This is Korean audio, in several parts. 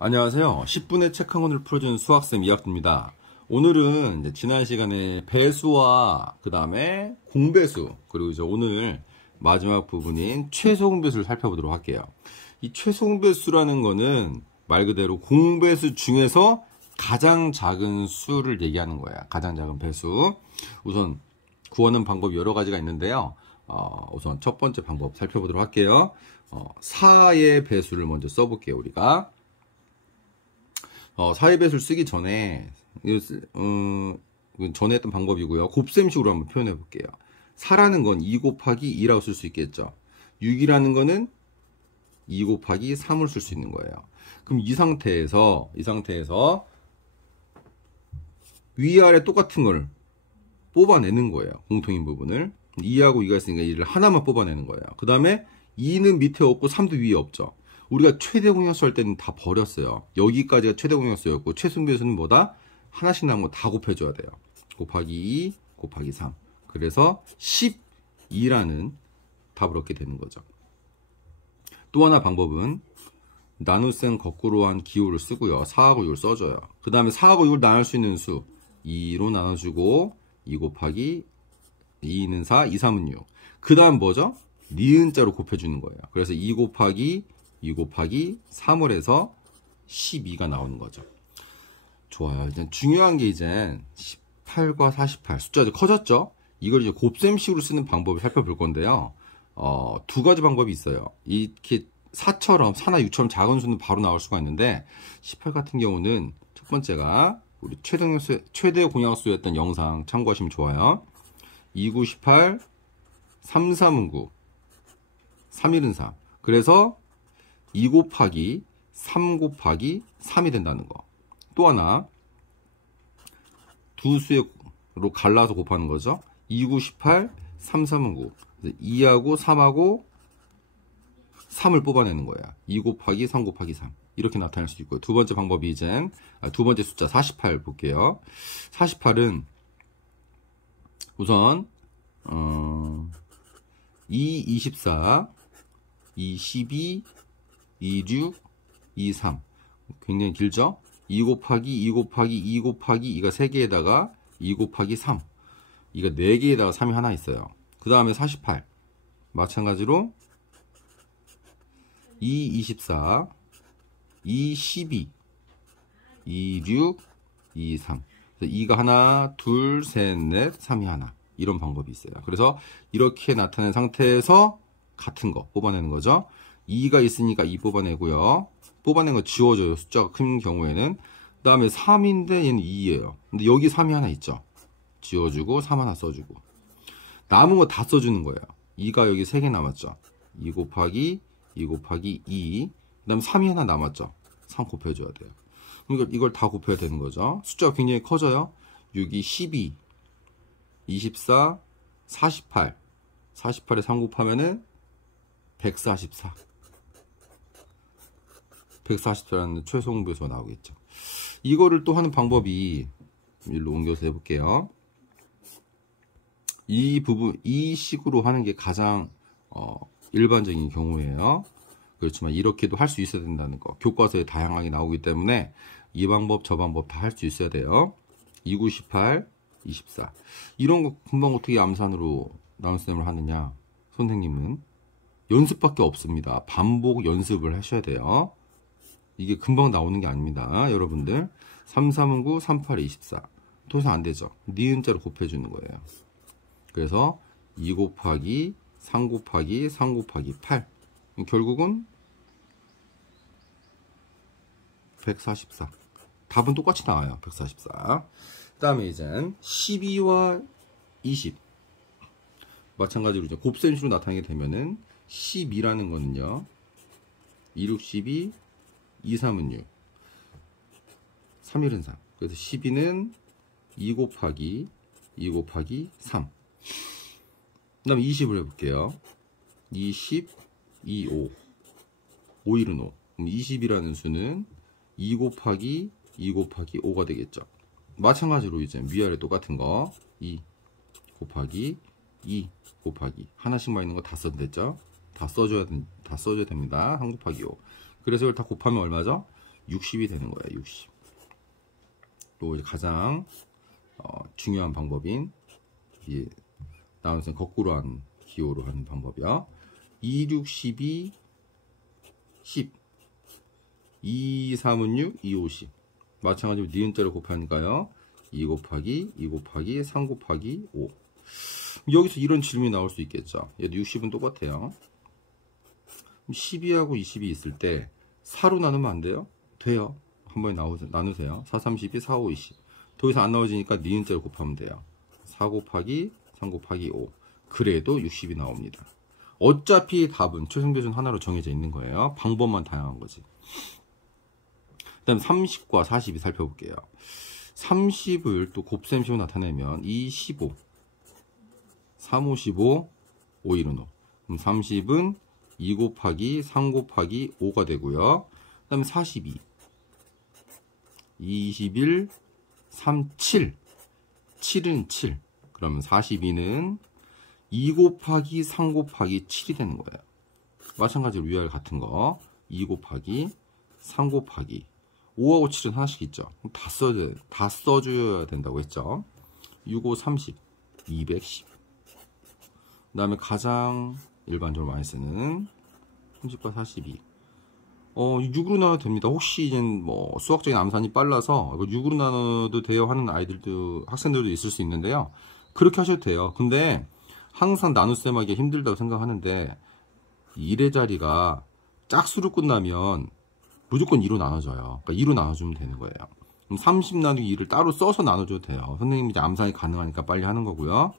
안녕하세요. 10분의 책 한 권을 풀어주는 수학쌤 이학두입니다. 오늘은 이제 지난 시간에 배수와 그 다음에 공배수 그리고 이제 오늘 마지막 부분인 최소공배수를 살펴보도록 할게요. 이 최소공배수라는 거는 말 그대로 공배수 중에서 가장 작은 수를 얘기하는 거야. 가장 작은 배수. 우선 구하는 방법이 여러 가지가 있는데요. 우선 첫 번째 방법 살펴보도록 할게요. 4의 배수를 먼저 써볼게요. 우리가 4의 배수를 쓰기 전에 전에 했던 방법이고요. 곱셈식으로 한번 표현해 볼게요. 4라는 건 2 곱하기 2라고 쓸 수 있겠죠. 6이라는 거는 2 곱하기 3을 쓸 수 있는 거예요. 그럼 이 상태에서 위아래 똑같은 걸 뽑아내는 거예요. 공통인 부분을 2하고 2가 있으니까 2를 하나만 뽑아내는 거예요. 그 다음에 2는 밑에 없고 3도 위에 없죠. 우리가 최대 공약수 할 때는 다 버렸어요. 여기까지가 최대 공약수였고 최소배수는 뭐다? 하나씩 남은 거 다 곱해줘야 돼요. 곱하기 2 곱하기 3. 그래서 12라는 답을 얻게 되는 거죠. 또 하나 방법은 나눗셈 거꾸로 한 기호를 쓰고요. 4하고 6을 써줘요. 그 다음에 4하고 6을 나눌 수 있는 수 2로 나눠주고 2 곱하기 2는 4, 2, 3은 6. 그 다음 뭐죠? 니은자로 곱해주는 거예요. 그래서 2 곱하기 3을 해서 12가 나오는 거죠. 좋아요. 이제 중요한 게 이제 18과 48 숫자가 커졌죠? 이걸 이제 곱셈식으로 쓰는 방법을 살펴볼 건데요. 두 가지 방법이 있어요. 이렇게 4처럼 4나 6처럼 작은 수는 바로 나올 수가 있는데 18 같은 경우는 첫 번째가 우리 최대 공약수였던 영상 참고하시면 좋아요. 2, 9, 18 3, 3은 9 3, 1은 4. 그래서 2 곱하기 3 곱하기 3이 된다는 거. 또 하나 두 수로 갈라서 곱하는 거죠. 2, 9, 18 3, 3은 9 2하고 3하고 3을 뽑아내는 거야. 2 곱하기 3 곱하기 3 이렇게 나타낼 수 있고요. 두 번째 방법이 이제 두 번째 숫자 48 볼게요. 48은 우선 2, 24 2, 12 2, 6 2, 3 굉장히 길죠? 2 곱하기 2 곱하기 2 곱하기 2가 3개에다가 2 곱하기 3 2가 4개에다가 3이 하나 있어요. 그 다음에 48 마찬가지로 2, 24 2, 12 2, 6 2, 3 2가 하나 둘, 셋, 넷 3이 하나 이런 방법이 있어요. 그래서 이렇게 나타낸 상태에서 같은 거 뽑아내는 거죠. 2가 있으니까 2 뽑아내고요. 뽑아낸 거 지워져요. 숫자가 큰 경우에는. 그 다음에 3인데 얘는 2예요. 근데 여기 3이 하나 있죠. 지워주고 3 하나 써주고. 남은 거 다 써주는 거예요. 2가 여기 3개 남았죠. 2 곱하기 2 곱하기 2. 그 다음에 3이 하나 남았죠. 3 곱해줘야 돼요. 그러니까 이걸 다 곱해야 되는 거죠. 숫자가 굉장히 커져요. 6이 12, 24, 48. 48에 3 곱하면은 144. 144라는 최소공배수가 나오겠죠. 이거를 또 하는 방법이 일로 옮겨서 해볼게요. 이 식으로 하는 게 가장 일반적인 경우예요. 그렇지만 이렇게도 할 수 있어야 된다는 거. 교과서에 다양하게 나오기 때문에 이 방법 저 방법 다 할 수 있어야 돼요. 2, 9, 18, 24 이런 거 금방 어떻게 암산으로 나눗셈을 하느냐. 선생님은 연습밖에 없습니다. 반복 연습을 하셔야 돼요. 이게 금방 나오는 게 아닙니다. 여러분들 3, 3은 9, 3, 8, 24 더 이상 안 되죠. 니은자로 곱해주는 거예요. 그래서 2 곱하기 3 곱하기 3 곱하기 8 결국은 144 답은 똑같이 나와요. 144 그 다음에 이제 12와 20 마찬가지로 이제 곱셈식으로 나타나게 되면은 12라는 거는요 2, 6, 12 2, 3은 6 3, 1은 3 그래서 12는 2 곱하기 2 곱하기 3 그 다음에 20을 해볼게요. 20, 2, 5 5, 1은 5 그럼 20이라는 수는 2 곱하기 2 곱하기 5가 되겠죠. 마찬가지로 이제 위아래 똑같은 거 2 곱하기 2 곱하기 하나씩만 있는 거 다 써도 됐죠. 다 써줘야 됩니다. 3 곱하기 5 그래서 이걸 다 곱하면 얼마죠? 60이 되는 거예요. 60. 또 이제 가장 중요한 방법인 이 나눗셈 거꾸로 한 기호로 하는 방법이야. 2, 6, 12, 10. 2, 3은 6, 2, 5, 10. 마찬가지로 니은자를 곱하니까요. 2 곱하기 2 곱하기 3 곱하기 5. 여기서 이런 질문이 나올 수 있겠죠. 얘도 60은 똑같아요. 12하고 20이 있을 때 4로 나누면 안 돼요? 돼요. 한 번에 나누세요. 4, 32, 4, 5, 20. 더 이상 안 나와지니까 니은자를 곱하면 돼요. 4 곱하기 3 곱하기 5. 그래도 60이 나옵니다. 어차피 답은 최종배준 하나로 정해져 있는 거예요. 방법만 다양한 거지. 그 다음 30과 40이 살펴볼게요. 30을 또 곱셈식으로 나타내면 2, 15, 3, 5, 15, 5, 1은 5. 그럼 30은 2 곱하기 3 곱하기 5가 되고요. 그 다음에 42, 21, 3, 7. 7은 7. 그러면 42는 2 곱하기 3 곱하기 7이 되는 거예요. 마찬가지로 위아래 같은 거 2 곱하기 3 곱하기 5하고 7은 하나씩 있죠. 다 써줘야 된다고 했죠. 6, 5, 30, 210. 그 다음에 가장 일반적으로 많이 쓰는 30과 42. 6으로 나눠도 됩니다. 혹시 이제 뭐 수학적인 암산이 빨라서 이거 6으로 나눠도 돼요 하는 아이들도 학생들도 있을 수 있는데요. 그렇게 하셔도 돼요. 근데 항상 나눗셈 하기 힘들다고 생각하는데 1의 자리가 짝수로 끝나면 무조건 2로 나눠져요. 그러니까 2로 나눠주면 되는 거예요. 그럼 30 나누기 2를 따로 써서 나눠줘도 돼요. 선생님이 이제 암산이 가능하니까 빨리 하는 거고요.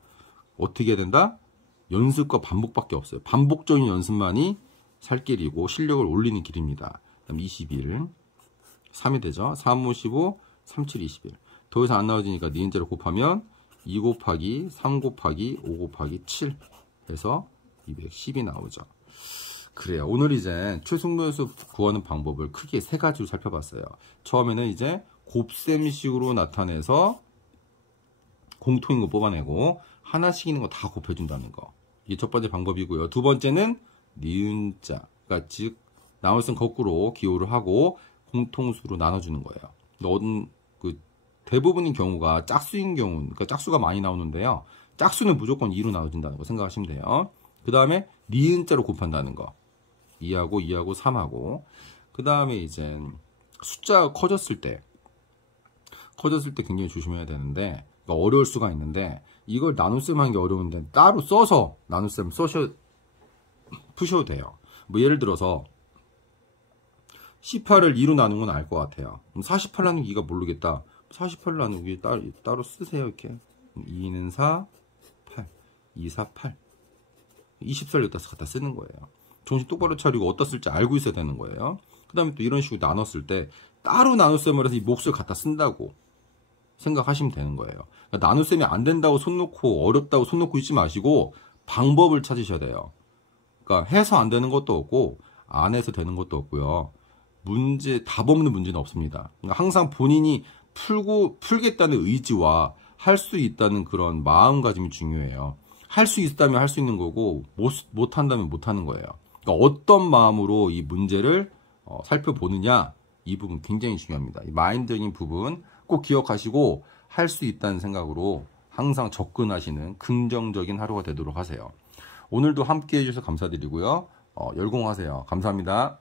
어떻게 해야 된다? 연습과 반복밖에 없어요. 반복적인 연습만이 살 길이고 실력을 올리는 길입니다. 그다음 21, 3이 되죠. 3, 5, 15, 3, 7, 21. 더 이상 안 나와지니까 니은자를 곱하면 2 곱하기 3 곱하기 5 곱하기 7 해서 210이 나오죠. 그래요. 오늘 이제 최승무수 구하는 방법을 크게 세 가지로 살펴봤어요. 처음에는 이제 곱셈식으로 나타내서 공통인 거 뽑아내고 하나씩 있는 거 다 곱해준다는 거. 이게 첫 번째 방법이고요. 두 번째는 니은자, 그러니까 즉 나눗셈 거꾸로 기호를 하고 공통수로 나눠주는 거예요. 대부분인 경우가 짝수인 경우, 그러니까 짝수가 많이 나오는데요. 짝수는 무조건 2로 나눠진다는 거 생각하시면 돼요. 그 다음에 니은자로 곱한다는 거. 2하고 2하고 3하고. 그 다음에 이제 숫자가 커졌을 때 굉장히 조심해야 되는데, 그러니까 어려울 수가 있는데, 이걸 나눗셈 하는 게 어려운데 따로 써서 나눗셈 푸셔도 돼요. 뭐 예를 들어서 18을 2로 나눈 건 알 것 같아요. 48 나누기가 모르겠다. 48 나누기 따로 쓰세요. 이렇게 2는 4, 8, 2, 4, 8. 24를 여기다 갖다 쓰는 거예요. 정신 똑바로 차리고 어디다 쓸지 알고 있어야 되는 거예요. 그 다음에 또 이런 식으로 나눴을 때 따로 나눗셈을 해서 이 몫을 갖다 쓴다고 생각하시면 되는 거예요. 그러니까 나눗셈이 안 된다고 손 놓고 어렵다고 손 놓고 있지 마시고 방법을 찾으셔야 돼요. 그러니까 해서 안 되는 것도 없고 안 해서 되는 것도 없고요. 답 없는 문제는 없습니다. 그러니까 항상 본인이 풀겠다는 의지와 할 수 있다는 그런 마음가짐이 중요해요. 할 수 있다면 할 수 있는 거고 못 한다면 못 하는 거예요. 그러니까 어떤 마음으로 이 문제를 살펴보느냐, 이 부분 굉장히 중요합니다. 이 마인드적인 부분 꼭 기억하시고 할 수 있다는 생각으로 항상 접근하시는 긍정적인 하루가 되도록 하세요. 오늘도 함께 해주셔서 감사드리고요. 열공하세요. 감사합니다.